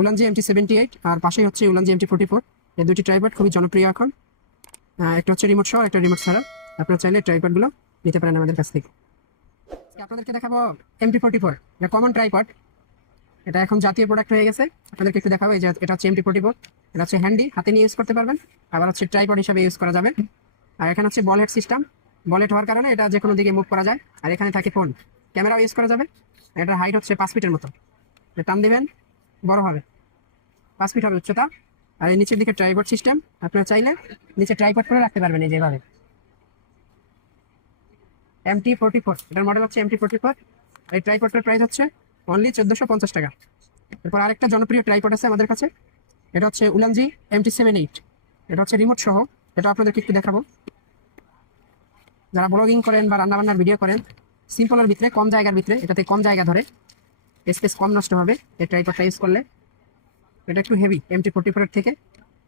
Ulanzi MT seventy eight আর পাশেই হচ্ছে উলানজি এমটি ফোর্টি ফোর এই দুটি ট্রাইপড খুবই জনপ্রিয় এখন। একটা হচ্ছে রিমোট সহ, একটা রিমোট ছাড়া। আপনারা চাইলে ট্রাইপডগুলো নিতে পারেন আমাদের কাছ থেকে। আপনাদেরকে দেখাবো এমটি ফোর্টি ফোর এটা কমন ট্রাইপড এটা এখন জাতীয় প্রোডাক্ট হয়ে গেছে। আপনাদেরকে একটু দেখাবো, এই যে এটা হচ্ছে এমটি ফোর্টি ফোর এটা হচ্ছে হ্যান্ডি হাতে নিয়ে ইউজ করতে পারবেন। আবার হচ্ছে ট্রাইপড হিসাবে ইউজ করা যাবে। আর এখানে হচ্ছে বল হেড সিস্টেম বলেট হওয়ার কারণে এটা যে কোনো দিকে মুভ করা যায়। আর এখানে থাকে ফোন ক্যামেরাও ইউজ করা যাবে। এটার হাইট হচ্ছে পাঁচ ফিটের মতো। টান দিবেন। বড় হবে। পাঁচ ফিট হবে উচ্চতা। আর এই নিচের দিকে ট্রাইপড সিস্টেম আপনারা চাইলে নিচে ট্রাইপড করে রাখতে পারবেন এই যেভাবে এমটি ফোর্টি ফোর এটার মডেল হচ্ছে এমটি ফোর্টি ফোর এই ট্রাইপডটার প্রাইস হচ্ছে অনলি চোদ্দোশো পঞ্চাশ টাকা। এরপর আরেকটা জনপ্রিয় ট্রাইপড আছে আমাদের কাছে। এটা হচ্ছে উলানজি এমটি সেভেন এইট এটা হচ্ছে রিমোট সহ। এটা আপনাদেরকে একটু দেখাবো। যারা ব্লগিং করেন বা রান্নাবান্নার ভিডিও করেন সিম্পলের ভিতরে, কম জায়গার ভিতরে, এটাতে কম জায়গা ধরে। স্পেস কম নষ্ট হবে এই ট্রাইপডটা ইউজ করলে। এটা একটু হেভি এমটি ফোর্টি ফোরের থেকে।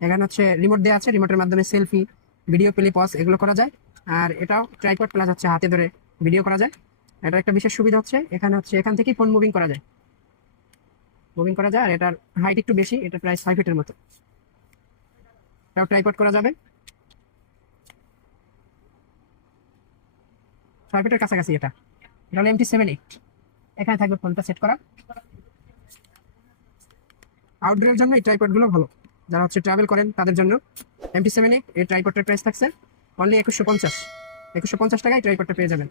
এখানে হচ্ছে রিমোট দেওয়া আছে রিমোটের মাধ্যমে সেলফি ভিডিও প্লে পজ এগুলো করা যায়। আর এটাও ট্রাইপড প্লাস হচ্ছে হাতে ধরে ভিডিও করা যায়। এটার একটা বিশেষ সুবিধা হচ্ছে, এখানে হচ্ছে এখান থেকেই ফোন মুভিং করা যায়। মুভিং করা যায়, আর এটার হাইট একটু বেশি, এটা প্রায় ছয় ফিটের মতো। এটাও ট্রাইপড করা যাবে। ছয় ফিটের কাছাকাছি এটা। এটা হলো এমটি সেভেন এইট এখানে থাকবে ফোনটা সেট করা। আউটডোরের জন্য এই ট্রাইপডগুলো ভালো। যারা হচ্ছে ট্রাভেল করেন, তাদের জন্য এমপি সেভেন এই ট্রাইপডটার প্রাইস থাকছে অনলি একুশশো পঞ্চাশ। একুশশো পঞ্চাশ টাকায় ট্রাইপডটা পেয়ে যাবেন।